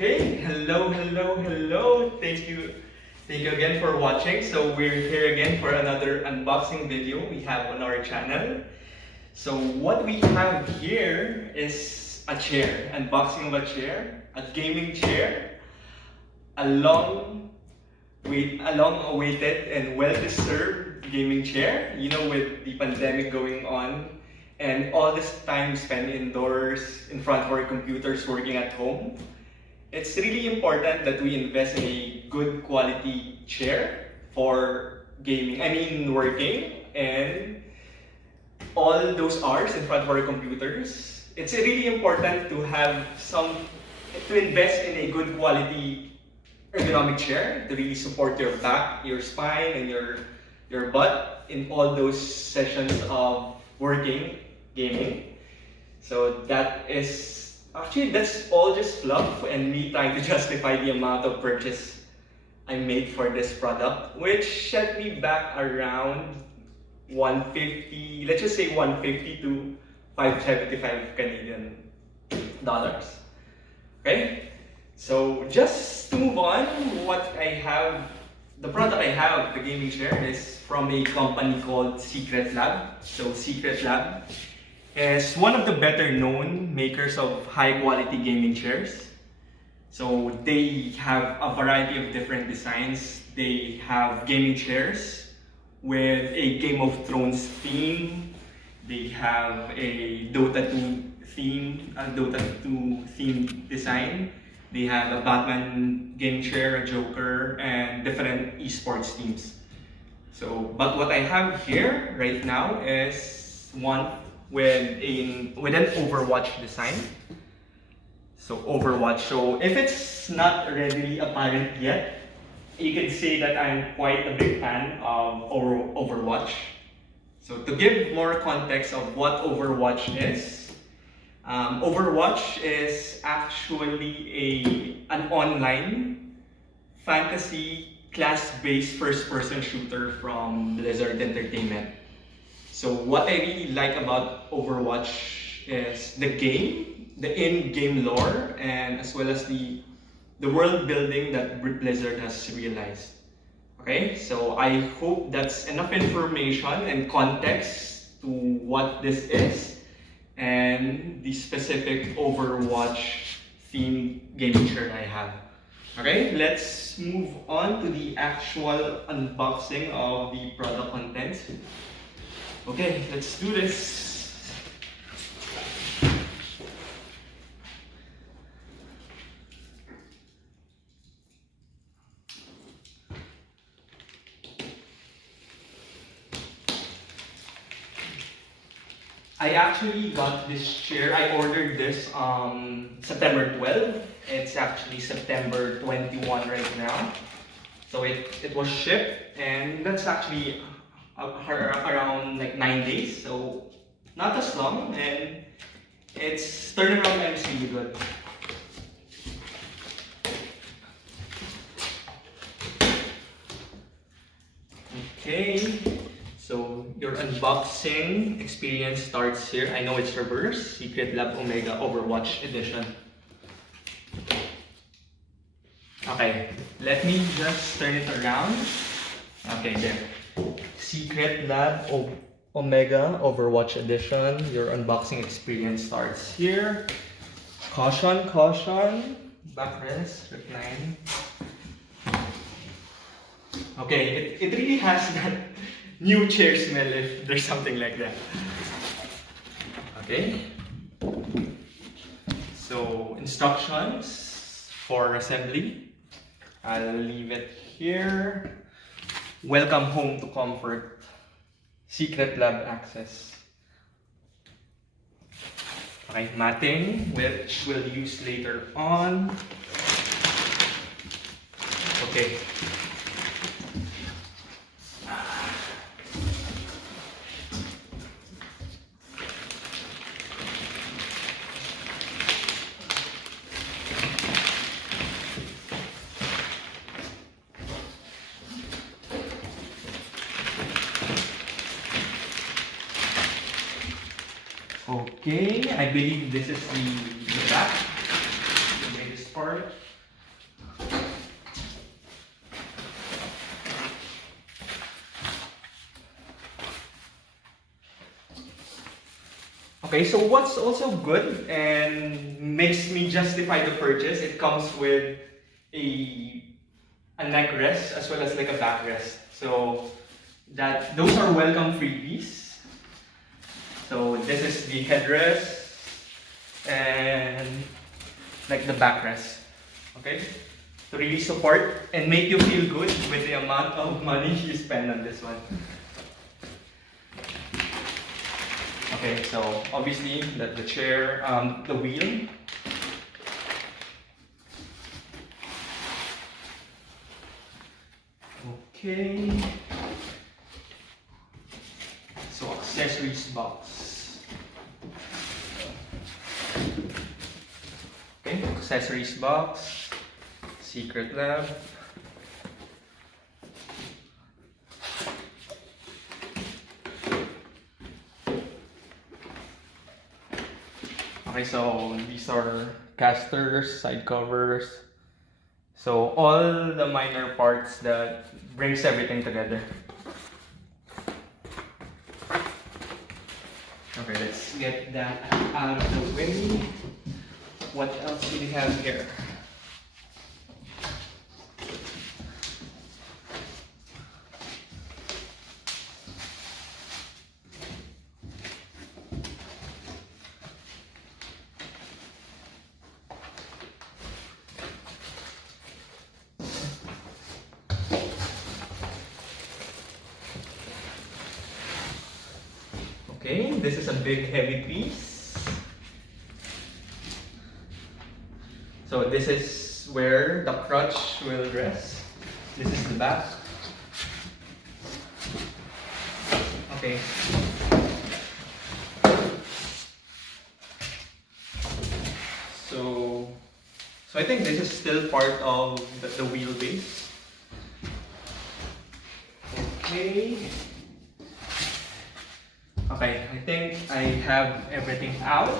Okay, hello. Thank you again for watching. So we're here again for another unboxing video we have on our channel. So what we have here is a chair, unboxing of a chair, a gaming chair, a long-awaited and well-deserved gaming chair. You know, with the pandemic going on and all this time spent indoors in front of our computers working at home, it's really important that we invest in a good quality chair for gaming. I mean, working and all those hours in front of our computers. It's really important to invest in a good quality ergonomic chair to really support your back, your spine, and your butt in all those sessions of working, gaming. So that's all just fluff and me trying to justify the amount of purchase I made for this product, which set me back around 150, let's just say 150 to 575 Canadian dollars. Okay? So just to move on, the product I have, the gaming chair, is from a company called Secretlab. So Secretlab is one of the better known makers of high quality gaming chairs. So they have a variety of different designs. They have gaming chairs with a Game of Thrones theme. They have a Dota 2 theme design. They have a Batman gaming chair, a Joker, and different esports teams. But what I have here right now is one with an Overwatch design. So Overwatch. So if it's not readily apparent yet, you can say that I'm quite a big fan of Overwatch. So to give more context of what Overwatch is, Overwatch is actually an online fantasy class-based first-person shooter from Blizzard Entertainment. So what I really like about Overwatch is the game, the in-game lore, and as well as the world building that Blizzard has realized. Okay, so I hope that's enough information and context to what this is and the specific Overwatch themed gaming chair I have. Okay, let's move on to the actual unboxing of the product contents. Okay, let's do this. I actually got this chair. I ordered this September 12. It's actually September 21 right now. So it was shipped, and that's actually around like 9 days, so not as long, and its turnaround time is really good. Okay, so your unboxing experience starts here. I know it's reverse. Secretlab Omega Overwatch Edition. Okay, let me just turn it around. Okay, there. Secretlab Omega Overwatch Edition. Your unboxing experience starts here. Caution, backrest, recline. Okay, it really has that new chair smell if there's something like that. Okay. So instructions for assembly. I'll leave it here. Welcome home to comfort. Secretlab access. Okay, matting, which we'll use later on. Okay. Okay, I believe this is the back, the biggest part. Okay, so what's also good and makes me justify the purchase, it comes with a neck rest as well as like a backrest. So those are welcome freebies. So this is the headrest and like the backrest. Okay? To really support and make you feel good with the amount of money you spend on this one. Okay, so obviously the chair, the wheel. Okay. So accessories box. Okay, accessories box. Secretlab. Okay, so these are casters, side covers. So all the minor parts that brings everything together. Okay, let's get that out of the way. What else do we have here? Okay, this is a big heavy piece. So this is where the crutch will rest. This is the back. Okay. So I think this is still part of the wheelbase. Okay. Okay, I think I have everything out.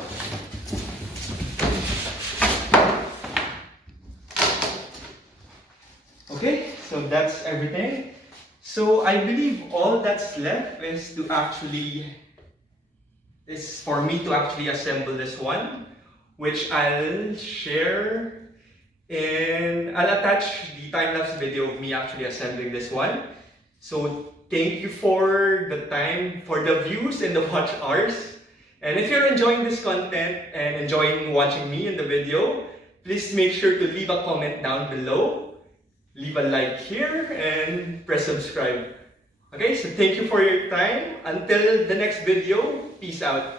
Okay, so that's everything. So I believe all that's left is for me to actually assemble this one, which I'll share I'll attach the time-lapse video of me actually assembling this one. So thank you for the time, for the views and the watch hours. And if you're enjoying this content and enjoying watching me in the video, please make sure to leave a comment down below, leave a like here, and press subscribe. Okay, so thank you for your time. Until the next video, peace out.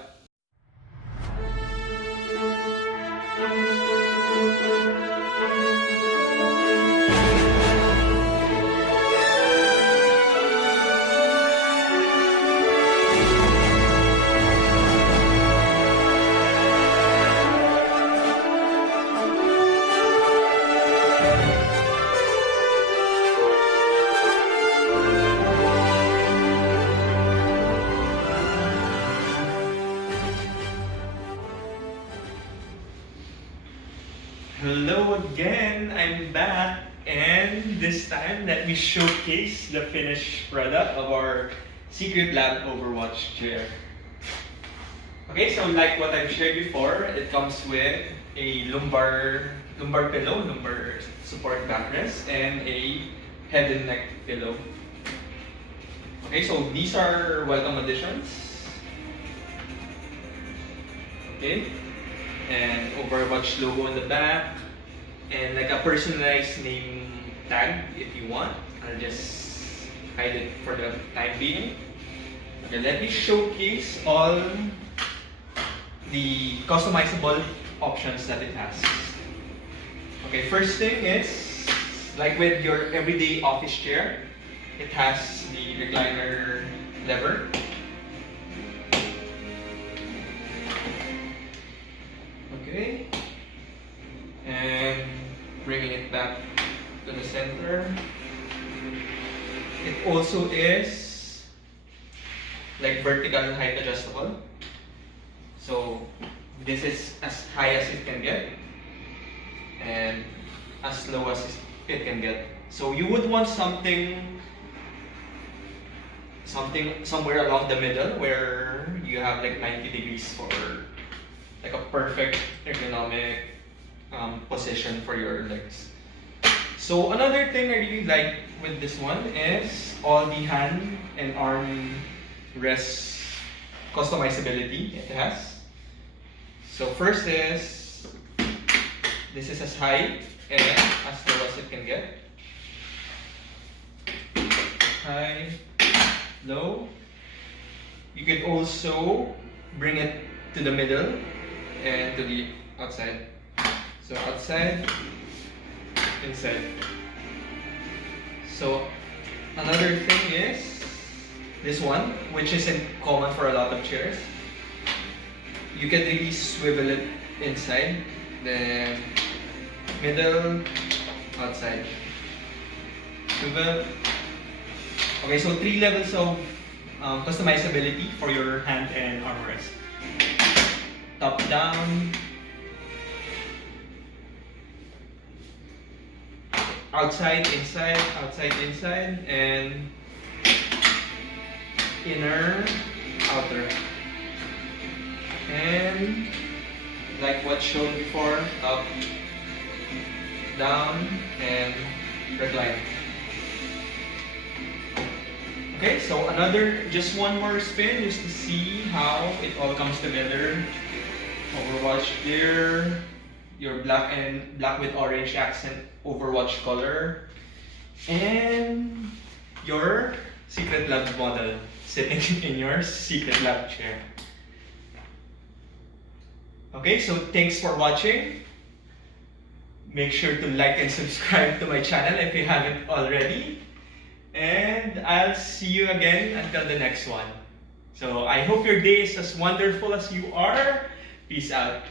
Hello again, I'm back, and this time let me showcase the finished product of our Secretlab Overwatch chair. Okay, so like what I've shared before, it comes with a lumbar pillow, lumbar support backrest, and a head and neck pillow. Okay, so these are welcome additions. Okay. And Overwatch logo on the back, and like a personalized name tag if you want. I'll just hide it for the time being. Okay, let me showcase all the customizable options that it has. Okay, first thing is, like with your everyday office chair, it has the recliner lever. Okay, and bringing it back to the center. It also is like vertical height adjustable. So this is as high as it can get and as low as it can get. So you would want something somewhere along the middle where you have like 90 degrees for like a perfect ergonomic position for your legs. So another thing I really like with this one is all the hand and arm rest customizability it has. So first is, this is as high and as low as it can get. High, low. You can also bring it to the middle and to the outside. So outside, inside. So another thing is this one, which isn't common for a lot of chairs. You can really swivel it inside, then middle, outside. Swivel. Okay, so 3 levels of customizability for your hand and armrest. Top down, outside, inside, and inner, outer. And like what shown before, up, down, and recline. Okay, so just one more spin just to see how it all comes together. Overwatch gear, your black with orange accent Overwatch color, and your Secretlab model sitting in your Secretlab chair. Okay, so thanks for watching. Make sure to like and subscribe to my channel if you haven't already. And I'll see you again until the next one. So I hope your day is as wonderful as you are. Peace out.